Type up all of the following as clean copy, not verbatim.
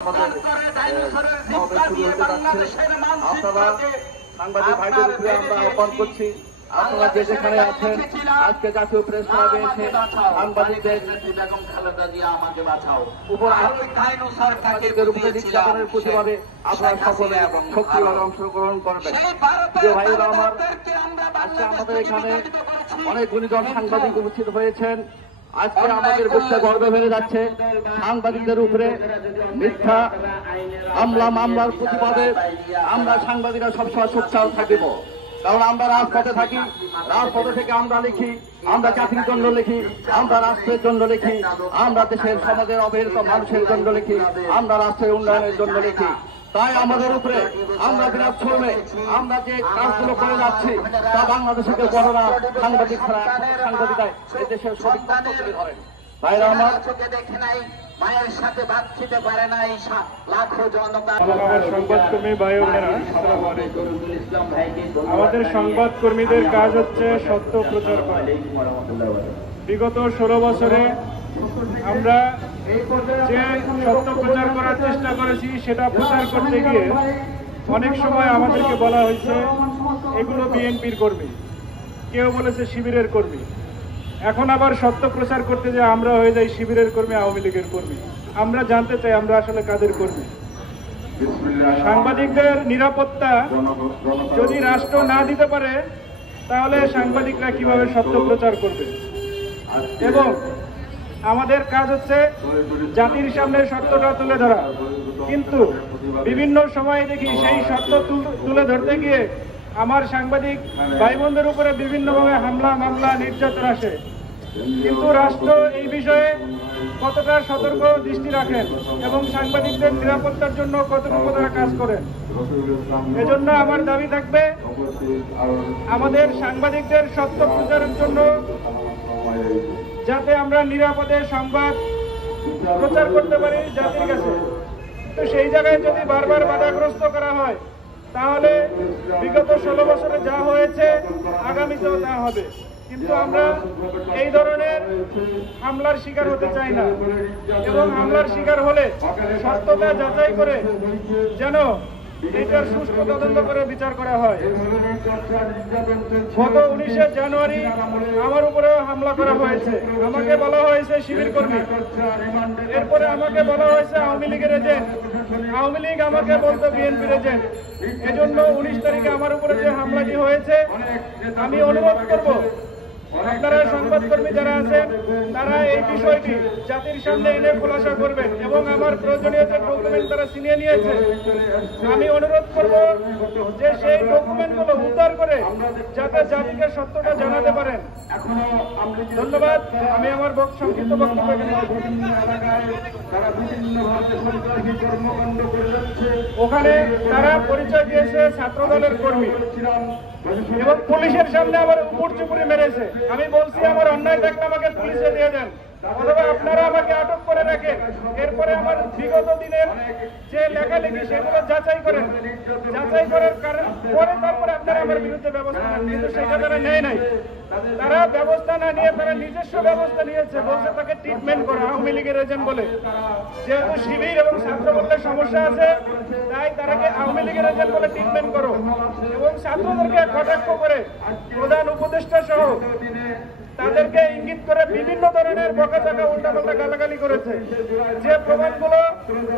আপনারা সাংবাদিক ভাইদের উপরে আমরা আহ্বান করছি, আপনারা যে যেখানে আছেন আজকে জাতীয় প্রেস ক্লাবে এসে সাংবাদিকদের উপর নির্যাতনের প্রতিবাদে আপনারা সকলে সক্রিয়ভাবে অংশগ্রহণ করবেন। প্রিয় ভাইয়েরা আমার, আজকে আমাদের এখানে অনেক গুণীজন সাংবাদিক উপস্থিত হয়েছেন। আজকে আমাদের বুকটা গর্বে ভরে যাচ্ছে। সাংবাদিকদের উপরে মিথ্যা মামলার প্রতিবাদে আমরা সাংবাদিকরা সবসময় সোচ্চার থাকিব। কারণ আমরা রাজপথে থাকি, রাজপথে থেকে আমরা লিখি, আমরা জাতির জন্য লিখি, আমরা রাষ্ট্রের জন্য লিখি, আমরা দেশের সমাজের অবহেলিত মানুষের জন্য লিখি, আমরা রাষ্ট্রের উন্নয়নের জন্য লিখি। তাই আমাদের উপরে আমরা বিরাট শ্রমে আমরা যে কাজগুলো করে যাচ্ছি তা বাংলাদেশকে বড়রা সাংবাদিক ছাড়া সাংবাদিকায় এই দেশের সঠিক তথ্য তুলে ধরেন। ভাইরা আমার, মায়ের সাথে ভাত খেতে পারে না এই লাখো জনতা। আমার সংবাদকর্মী ভাই বোনেরা, আমাদের সংবাদকর্মীদের কাজ হচ্ছে সত্য প্রচার করা। বিগত 16 বছরে আমরা যে সত্য প্রচার করার চেষ্টা করেছি সেটা প্রচার করতে গিয়ে অনেক সময় আমাদেরকে বলা হয়েছে এগুলো বিএনপির কর্মী, কেউ বলেছে শিবিরের কর্মী। এখন আবার সত্য প্রচার করতে যে আমরা হয়ে যাই শিবিরের কর্মী, আওয়ামী লীগের কর্মী। আমরা জানতে চাই আমরা আসলে কাদের কর্মী। সাংবাদিকদের নিরাপত্তা যদি রাষ্ট্র না দিতে পারে তাহলে সাংবাদিকরা কিভাবে সত্য প্রচার করবে? এবং আমাদের কাজ হচ্ছে জাতির সামনে সত্যটা তুলে ধরা, কিন্তু বিভিন্ন সময়ে দেখি সেই সত্য তুলে ধরতে গিয়ে আমার সাংবাদিক ভাই বোনদের উপরে বিভিন্নভাবে মামলা নির্যাতন আসে। কিন্তু রাষ্ট্র এই বিষয়ে কতটা সতর্ক দৃষ্টি রাখেন এবং সাংবাদিকদের নিরাপত্তার জন্য কতটুকু তারা কাজ করেন। এজন্য আমার দাবি থাকবে আমাদের সাংবাদিকদের সত্য প্রচারের জন্য যাতে আমরা নিরাপদে সংবাদ প্রচার করতে পারি জাতির কাছে। তো সেই জায়গায় যদি বারবার বাধাগ্রস্ত করা হয় তাহলে বিগত 16 বছরে যা হয়েছে আগামীতেও তা হবে। কিন্তু আমরা এই ধরনের হামলার শিকার হতে চাই না, এবং হামলার শিকার হলে সত্যতা যাচাই করে যেন এটার সুষ্ঠু তদন্ত করে বিচার করা হয়। গত 19শে জানুয়ারি আমার উপরেও হামলা করা হয়েছে। আমাকে বলা হয়েছে শিবির কর্মী, এরপরে আমাকে বলা হয়েছে আওয়ামী লীগের এজেন্ট, আওয়ামী লীগ আমাকে বলতো বিএনপির এজেন্ট। এজন্য 19 তারিখে আমার উপরে যে হামলাটি হয়েছে, আমি অনুরোধ করব আপনারা সংবাদকর্মী যারা আছেন তারা এই বিষয়টি জাতির সামনে এনে খোলাসা করবেন এবং আমার প্রয়োজনীয় যে ডকুমেন্ট তারা ছিনিয়ে নিয়েছে আমি অনুরোধ করব যে সেই ডকুমেন্টগুলো উদ্ধার করে যাতে জাতিকে সত্যটা জানাতে পারেন। ধন্যবাদ। আমি আমার সংক্ষিপ্ত বক্তব্য ওখানে তারা পরিচয় দিয়েছে ছাত্রদলের কর্মী এবং পুলিশের সামনে আমার উপর চুপুরি মেরেছে। আমি বলছি আমার অন্যায় থাকলে আমাকে পুলিশে দিয়ে দেন, অথবা আপনারা আমাকে আটক করে রাখেন। এরপরে আমার বিগত দিনের যে লেখালেখি সেগুলো যাচাই করেন, যাচাই করার পরে তারপরে আপনারা আমার বিরুদ্ধে ব্যবস্থা নেন। কিন্তু সেটা তারা নেয় নাই। তারা ব্যবস্থা না নিয়ে তারা নিজস্ব ব্যবস্থা নিয়েছে, বলছে তাকে ট্রিটমেন্ট করা আওয়ামী লীগের এজেন্ট বলে। যেহেতু শিবির এবং ছাত্র বললে সমস্যা আছে তাই তারাকে আওয়ামী লীগের এজেন্ট বলে ট্রিটমেন্ট করো, এবং ছাত্রদেরকে কটাক্ষ করে প্রধান উপদেষ্টা সহ তাদেরকে ইঙ্গিত করে বিভিন্ন ধরনের বকাঝকা উল্টাপাল্টা গালাগালি করেছে। যে প্রমাণগুলো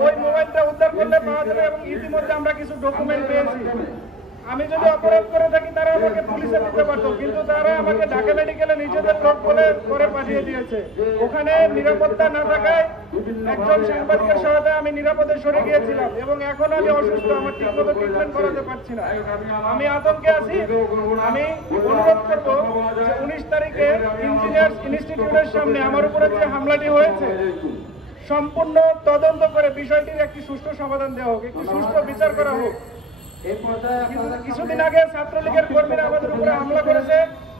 ওই মোবাইলটা উদ্ধার করলে পাওয়া যাবে, এবং ইতিমধ্যে আমরা কিছু ডকুমেন্ট পেয়েছি। আমি যদি অপরাধ করে থাকি তারা আমাকে পুলিশে দিতে পারতো, কিন্তু তারা আমাকে ঢাকা মেডিকেলে নিজেদের লোক বলে করে পাঠিয়ে দিয়েছে। ওখানে নিরাপত্তা না থাকায় একজন সাংবাদিকের সহায়তায় আমি নিরাপদে সরে গিয়েছিলাম, এবং এখন আমি অসুস্থ, আমার ঠিকমতো ট্রিটমেন্ট করাতে পারছি না, আমি আতঙ্কে আছি। আমি অনুরোধ করবো যে 19 তারিখে ইঞ্জিনিয়ার্স ইনস্টিটিউটের সামনে আমার উপরে যে হামলাটি হয়েছে সম্পূর্ণ তদন্ত করে বিষয়টির একটি সুষ্ঠু সমাধান দেওয়া হোক, একটি সুষ্ঠু বিচার করা হোক। কিছুদিন আগে ছাত্রলীগের কর্মীরা আমাদের উপরে হামলা করেছে,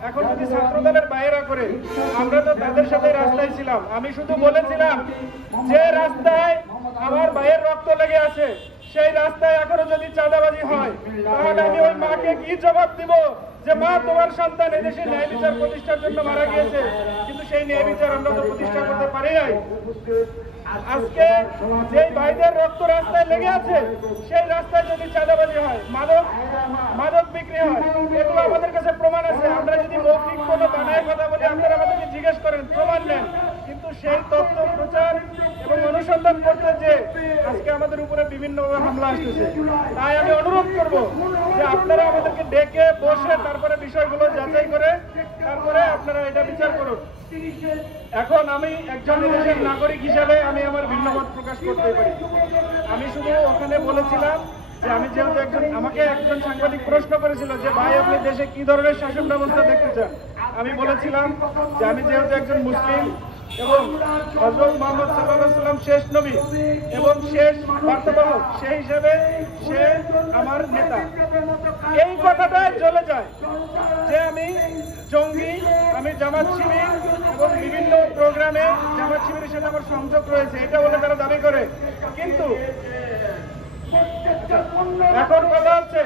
এখন যদি ছাত্র দলের বাইরা করে, আমরা তো তাদের সাথে রাস্তায় ছিলাম। আমি শুধু বলেছিলাম যে রাস্তায় আমার ভাইয়ের রক্ত লেগে আছে সেই রাস্তায় এখনো যদি চাঁদাবাজি হয় তাহলে আমি ওই মাকে কি জবাব দিব? যে মা তোমার সন্তান এদেশে ন্যায় বিচার প্রতিষ্ঠার জন্য মারা গিয়েছে, কিন্তু সেই ন্যায় বিচার আমরা তো প্রতিষ্ঠা করতে পারি নাই। আজকে যে ভাইদের রক্ত রাস্তায় লেগে আছে, সেই রাস্তায় যদি চাঁদাবাজি হয়, মাদক বিক্রি হয়, এগুলো আমাদের কাছে প্রমাণ আছে। আমরা যদি মৌখিক কোনো বানায় কথা বলি, আপনারা আমাদেরকে জিজ্ঞেস করেন, প্রমাণ নেন, কিন্তু সেই তথ্য প্রচার এবং অনুসন্ধান করতে যে আজকে আমাদের উপরে বিভিন্নভাবে হামলা আসতেছে। তাই আমি অনুরোধ করব যে আপনারা আমাদেরকে ডেকে বসে তারপরে বিষয়গুলো যাচাই করে তারপরে আপনারা এটা বিচার করুন। এখন আমি একজন দেশের নাগরিক হিসাবে আমি আমার ভিন্নমত প্রকাশ করতে পারি। আমি শুধু ওখানে বলেছিলাম যে আমি যেহেতু আমাকে একজন সাংবাদিক প্রশ্ন করেছিল যে ভাই আপনি দেশে কি ধরনের শাসন ব্যবস্থা দেখতে চান, আমি বলেছিলাম যে আমি যেহেতু একজন মুসলিম এবং হযরত মুহাম্মদ সাল্লাল্লাহু আলাইহি ওয়াসাল্লাম শেষ নবী এবং শেষ বার্তাবাহক, সেই হিসেবে সে আমার নেতা। এই কথাটা চলে যায় যে আমি জঙ্গি, আমি জামাত শিবির এবং বিভিন্ন প্রোগ্রামে জামাত শিবিরের সাথে আমার সংযোগ রয়েছে, এটা বলে তারা দাবি করে। কিন্তু এখন কথা হচ্ছে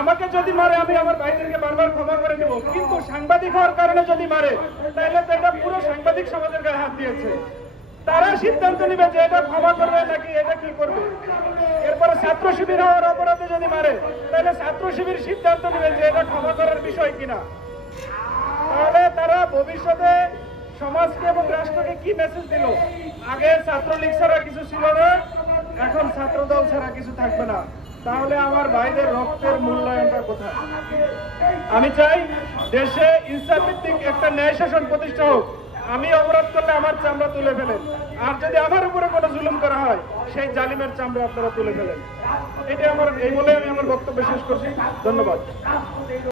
আমাকে যদি মারে আমি আমার ভাইদেরকে বারবার ক্ষমা করে দেব, কিন্তু সাংবাদিক হওয়ার কারণে যদি মারে তাহলে তো এটা পুরো সাংবাদিক সমাজের গায়ে হাত দিয়েছে। তারা সিদ্ধান্ত নিবে যে এটা ক্ষমা করবে নাকি এটা কি করবে। এরপরে ছাত্র শিবির হওয়ার অপরাধে যদি মারে তাহলে ছাত্র শিবির সিদ্ধান্ত নিবে যে এটা ক্ষমা করার বিষয় কিনা। তাহলে তারা ভবিষ্যতে সমাজকে এবং রাষ্ট্রকে কি মেসেজ দিল? আগে ছাত্রলীগ ছাড়া কিছু ছিল না, এখন ছাত্র দল ছাড়া কিছু থাকবে না। তাহলে আমার ভাইদের রক্তের মূল্যায়নটা কোথায়? আমি চাই দেশে ইনসাফ ভিত্তিক একটা ন্যায় শাসন প্রতিষ্ঠা হোক। আমি অপরাধ করলে আমার চামড়া তুলে ফেলেন, আর যদি আমার উপরে কোনো জুলুম করা হয় সেই জালিমের চামড়া আপনারা তুলে ফেলেন। এটা এই বলে আমি আমার বক্তব্য শেষ করছি। ধন্যবাদ।